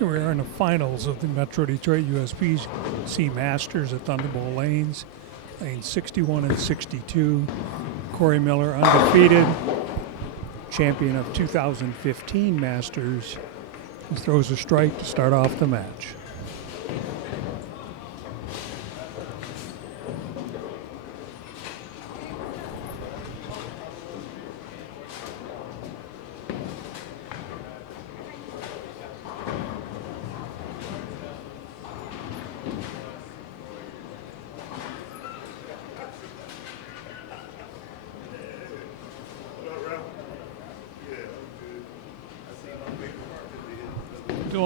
Here we are in the finals of the Metro Detroit USBC Masters at Thunderbolt Lanes. Lanes 61 and 62. Corey Miller, undefeated, champion of 2015 Masters. He throws a strike to start off the match.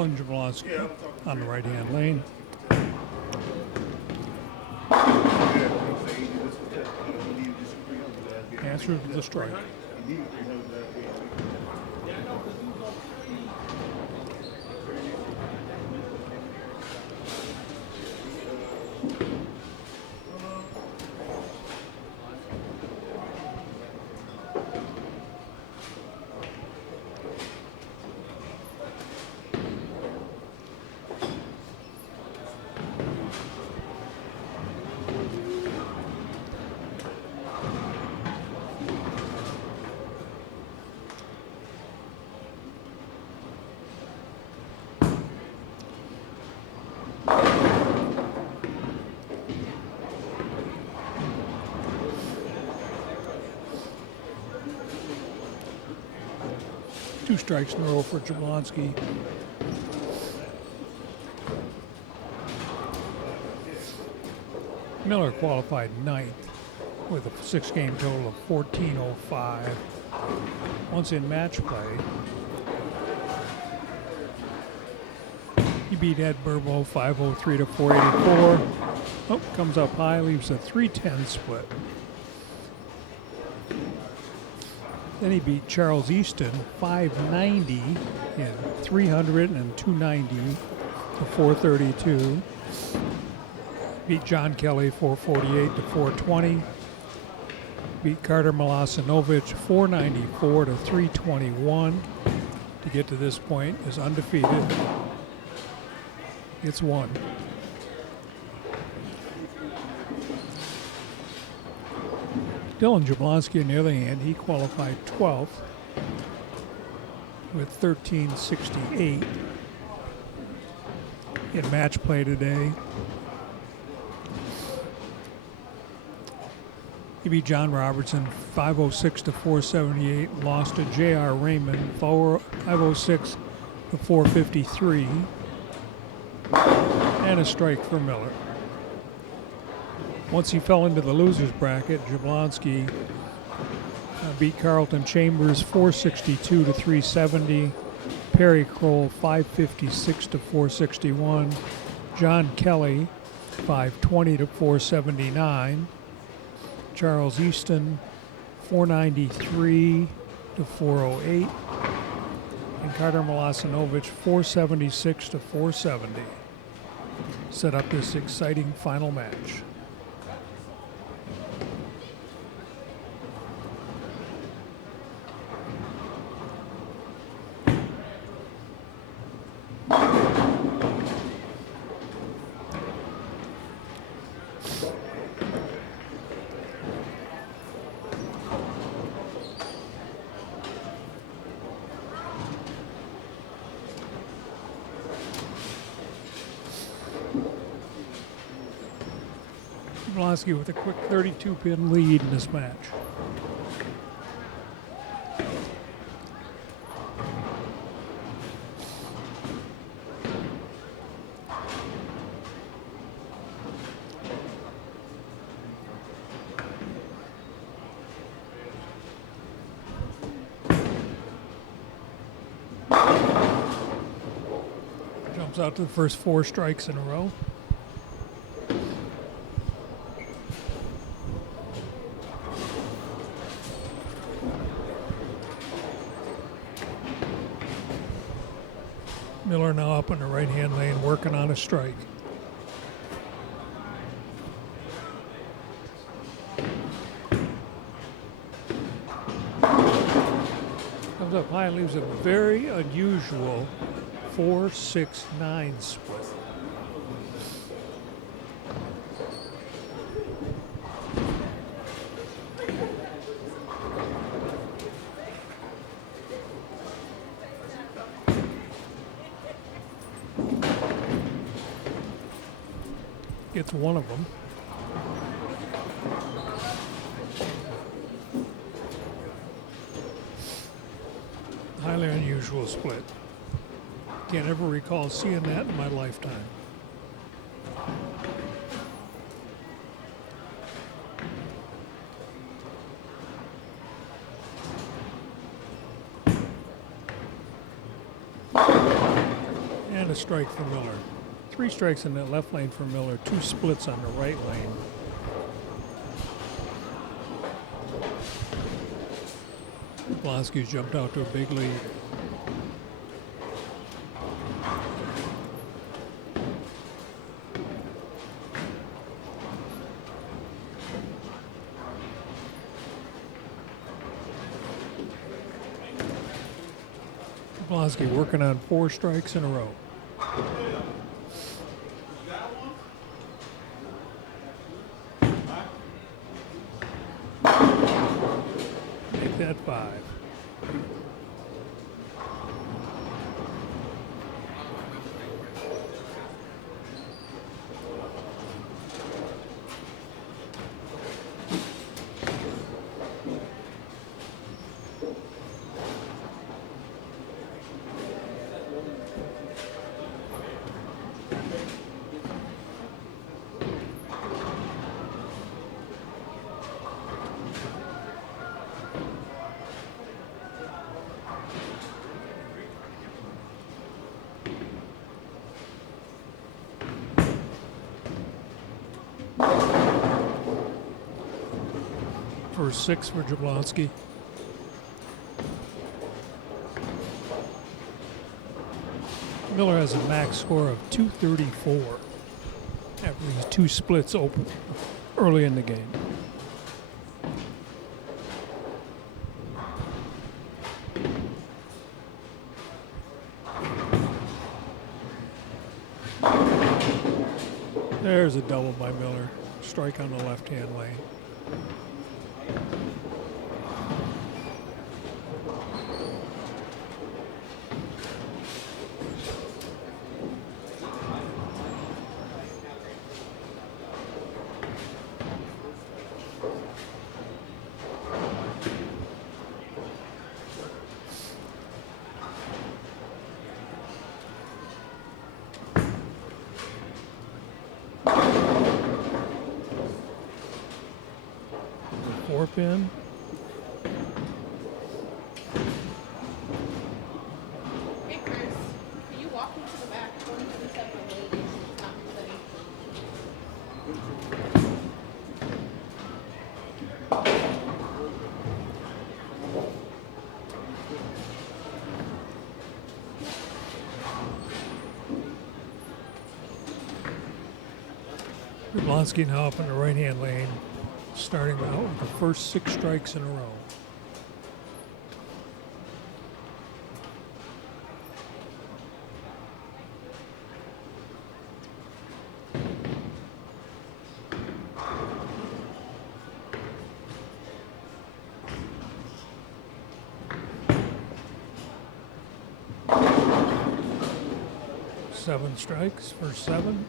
Jablonski on the right-hand lane. Answers with the strike. Two strikes in a row for Jablonski. Miller qualified ninth with a 6-game total of 14.05. Once in match play, he beat Ed Burbo 503 to 484. Oh, comes up high, leaves a 310 split. Then he beat Charles Easton 590 in 300 and 290 to 432. Beat John Kelly 448 to 420. Beat Carter Milosenovich 494 to 321. To get to this point is undefeated. It's one. Dylan Jablonski, on the other hand, he qualified 12th with 1368 in match play today. He beat John Robertson 506 to 478, lost to J.R. Raymond 506 to 453, and a strike for Miller. Once he fell into the loser's bracket, Jablonski beat Carlton Chambers 462 to 370, Perry Kroll 556 to 461, John Kelly 520 to 479, Charles Easton 493 to 408, and Carter Milosenovich 476 to 470. Set up this exciting final match. Jablonski with a quick 32-pin lead in this match. Jumps out to the first 4 strikes in a row. Miller now up in the right-hand lane, working on a strike. Comes up high and leaves a very unusual 4-6-9 split. Gets one of them. Highly unusual split. Can't ever recall seeing that in my lifetime. And a strike for Miller. 3 strikes in that left lane for Miller, 2 splits on the right lane. Jablonski's jumped out to a big lead. Jablonski working on 4 strikes in a row. Make that 5. First 6 for Jablonski. Miller has a max score of 234 after these 2 splits open early in the game. There's a double by Miller. Strike on the left-hand lane. Pin. Hey Chris, can you walk me to the back? Going to the separate ladies. Stop Jablonski now up in the right-hand lane, starting out with the first 6 strikes in a row. Seven strikes, first 7.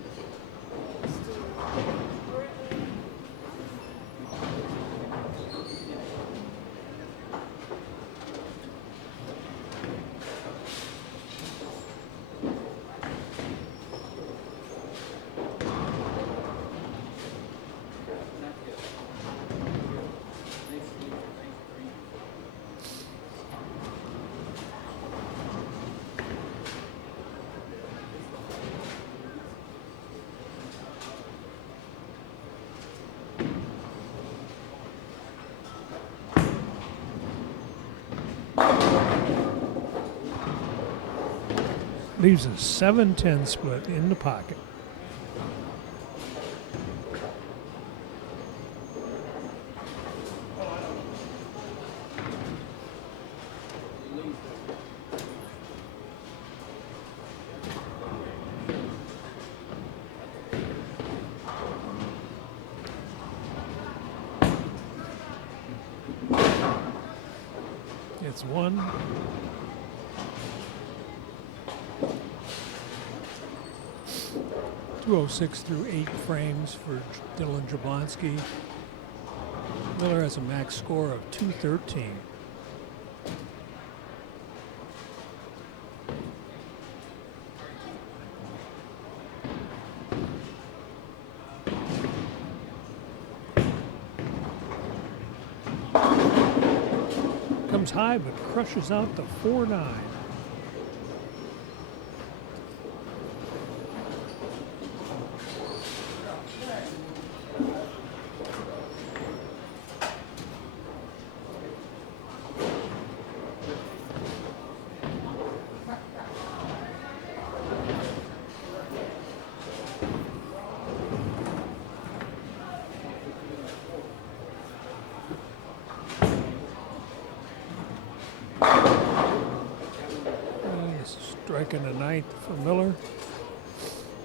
Leaves a 7-10 split in the pocket. That's one. .206 through 8 frames for Dylan Jablonski. Miller has a max score of 213. Comes high but crushes out the 4-9. Striking the ninth for Miller.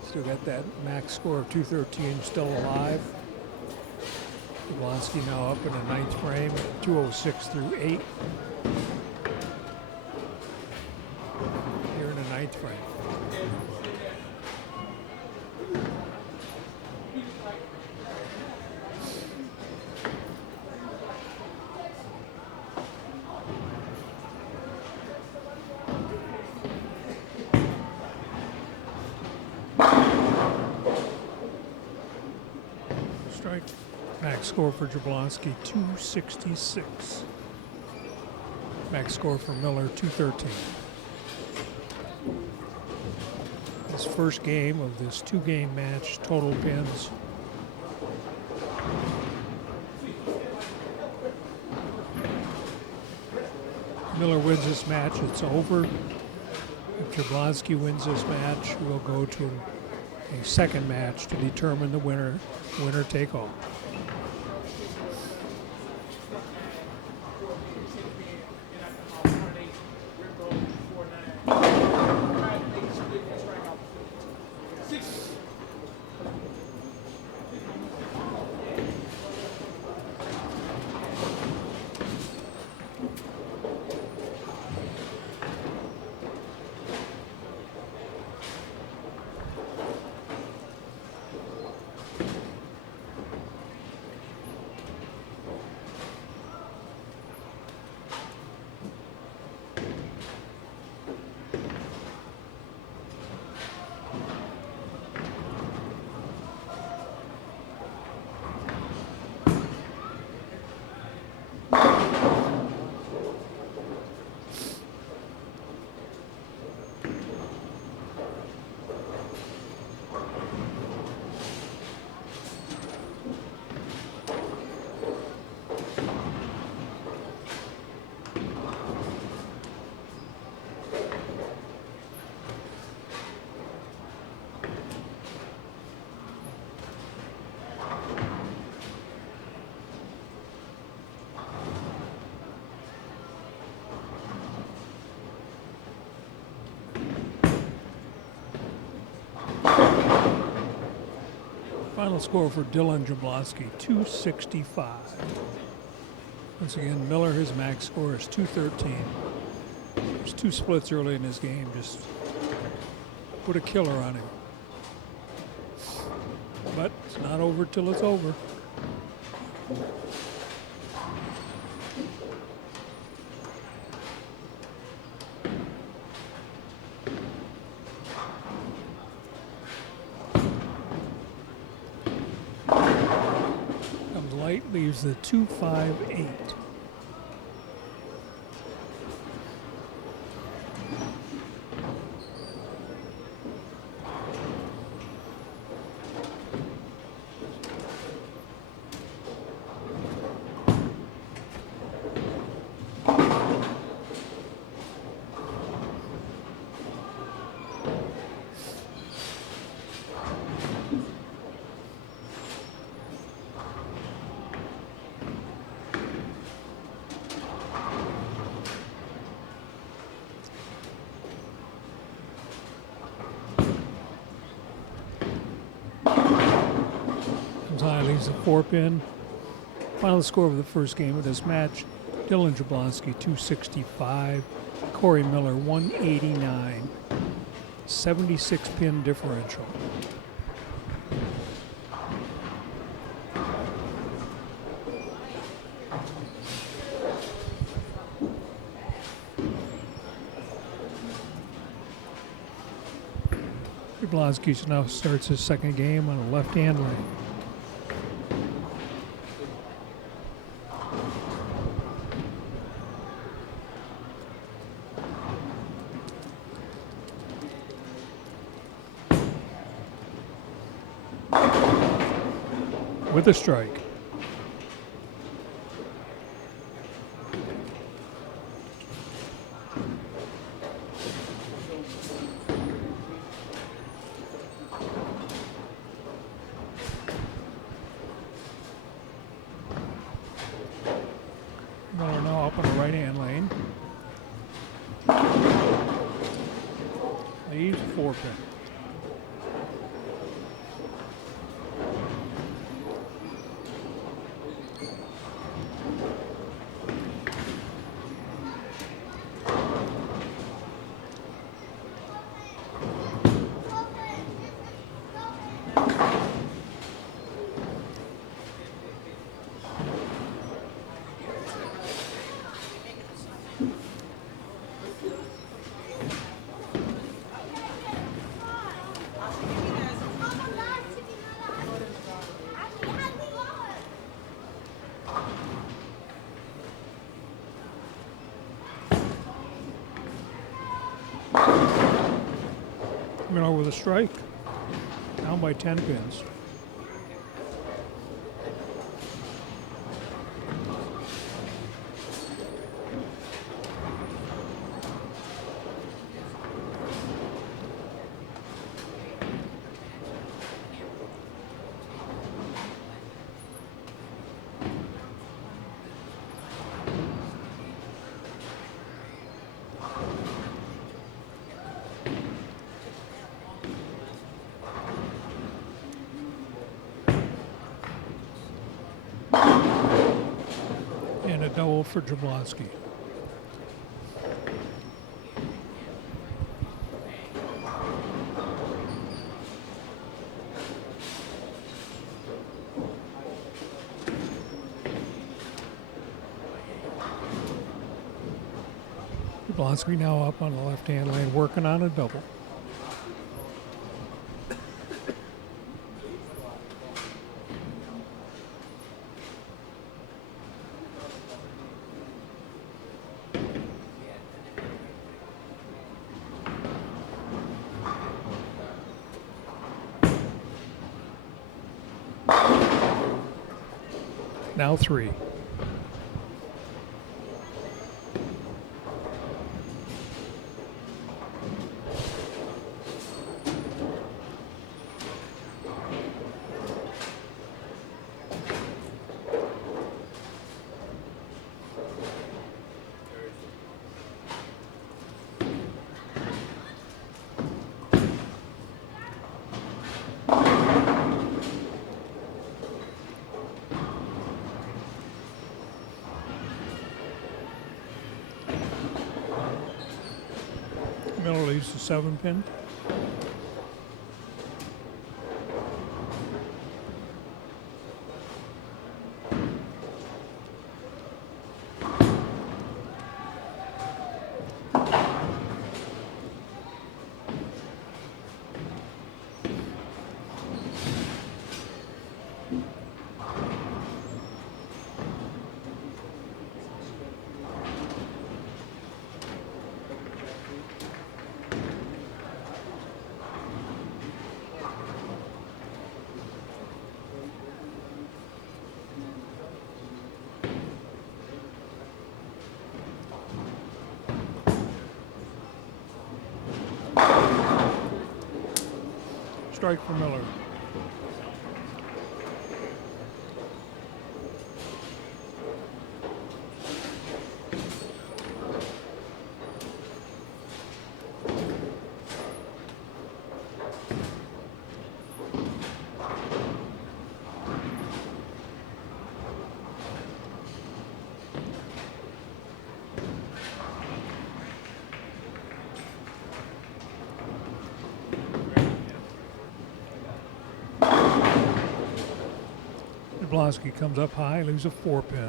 Still got that max score of 213 still alive. Jablonski now up in the ninth frame, 206 through 8. Here in the ninth frame. Strike. Max score for Jablonski, 266. Max score for Miller, 213. This first game of this 2-game match, total pins. Miller wins this match, it's over. If Jablonski wins this match, we'll go to a second match to determine the winner take all. Final score for Dylan Jablonski, 265. Once again, Miller, his max score is 213. There's 2 splits early in this game, just put a killer on him. But it's not over till it's over. Leaves the 258. Leaves a 4-pin. Final score of the first game of this match, Dylan Jablonski 265, Corey Miller 189, 76 pin differential. Jablonski now starts his second game on a left-hand lane. With a strike. Miller now up on the right-hand lane. Leaves 4 pin. Miller with a strike. Down by 10 pins. And a double for Jablonski. Jablonski now up on the left-hand lane, working on a double. Now 3. Miller leaves the 7 pin. Strike for Miller. Jablonski comes up high, leaves a 4-pin.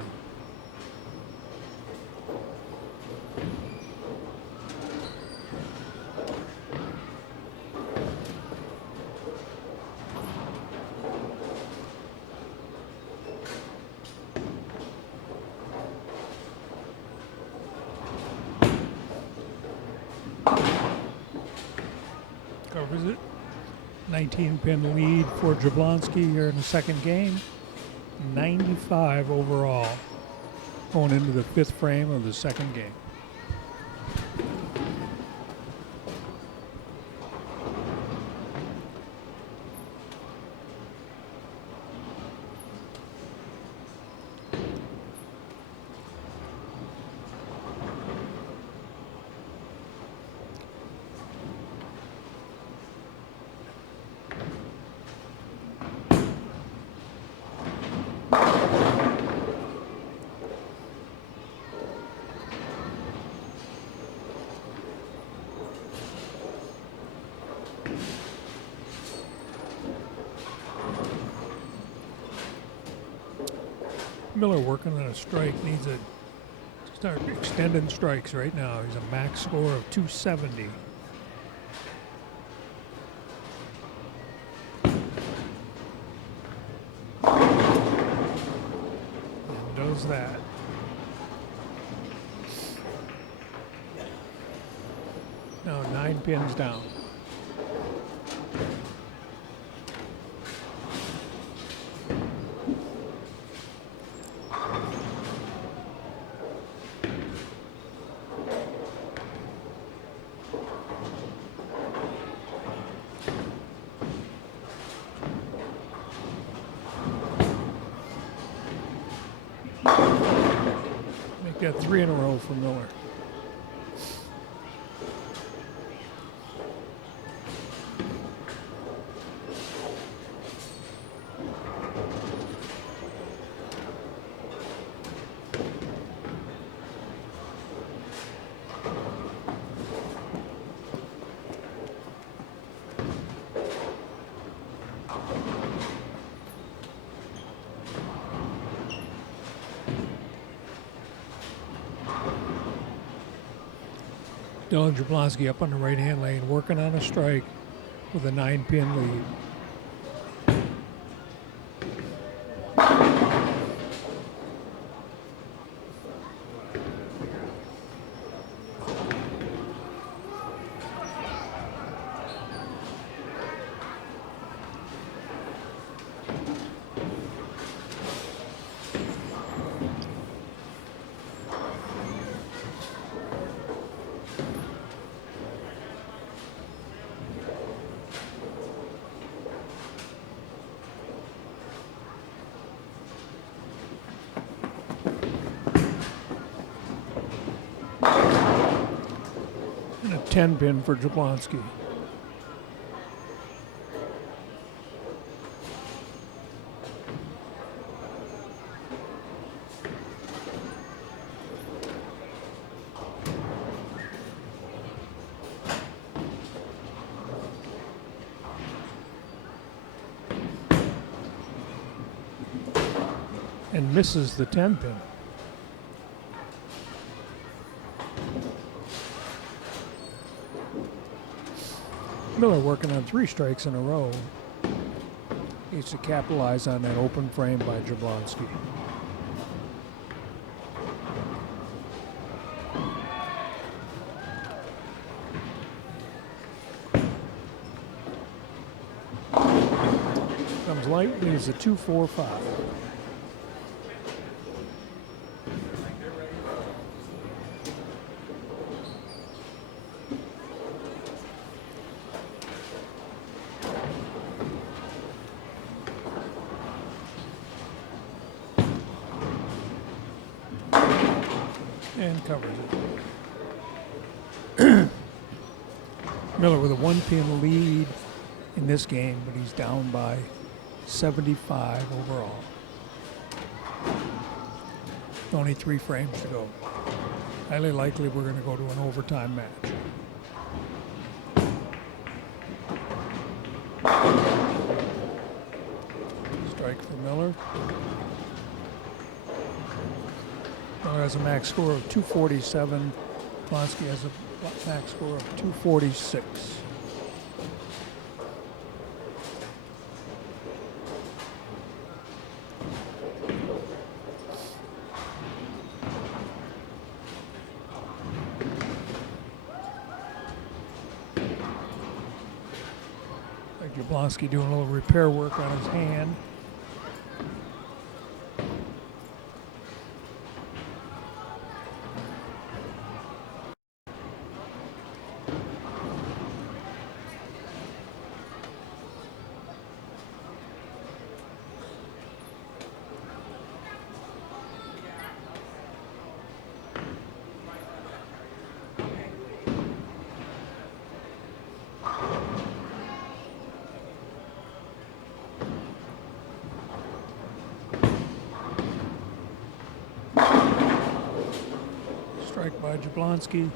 Covers it. 19-pin lead for Jablonski here in the second game. 95 overall going into the 5th frame of the second game. Miller working on a strike, needs to start extending strikes right now. He's a max score of 270. And does that. Now 9 pins down. Got 3 in a row for Miller. Dylan Jablonski up on the right-hand lane, working on a strike with a 9-pin lead. And a 10-pin for Jablonski. And misses the 10-pin. Miller working on 3 strikes in a row. Needs to capitalize on that open frame by Jablonski. Comes light, leaves a 2-4-5. And covers it. Miller with a 1-pin lead in this game, but he's down by 75 overall. Only 3 frames to go. Highly likely we're going to go to an overtime match. Strike for Miller. Miller has a max score of 247. Jablonski has a max score of 246. Jablonski doing a little repair work on his hand. Strike by Jablonski.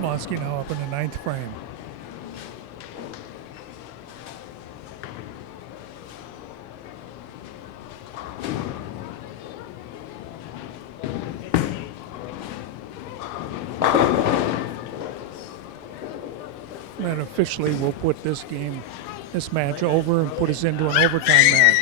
Jablonski now up in the 9th frame. And officially we'll put this match over and put us into an overtime match.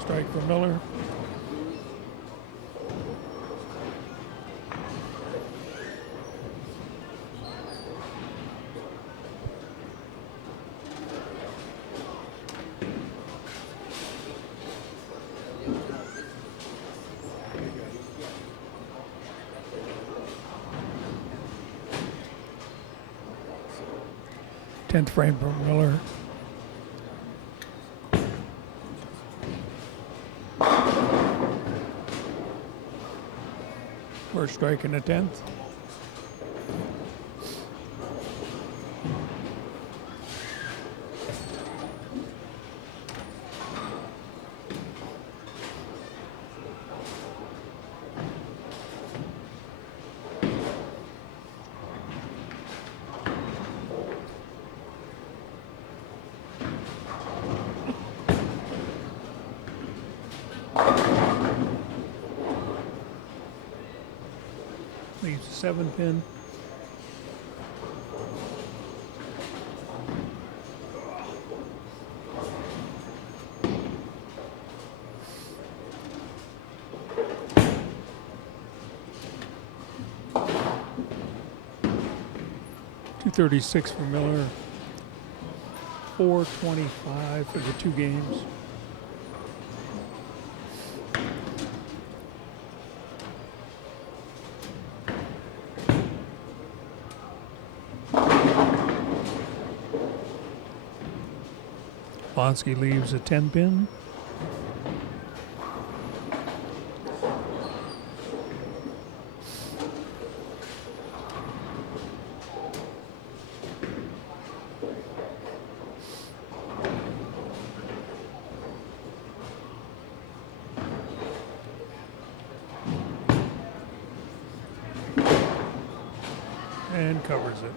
Strike for Miller. Tenth frame for Miller. First strike in the 10th. Leaves a 7-pin. $236 for Miller. $425 for the 2 games. Jablonski leaves a 10-pin. And covers it.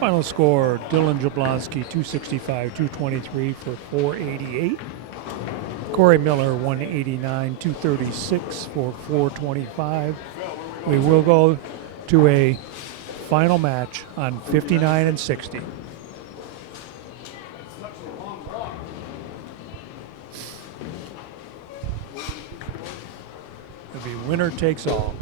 Final score, Dylan Jablonski, 265, 223 for 488. Corey Miller 189, 236 for 425. We will go to a final match on 59 and 60. It'll be winner takes all.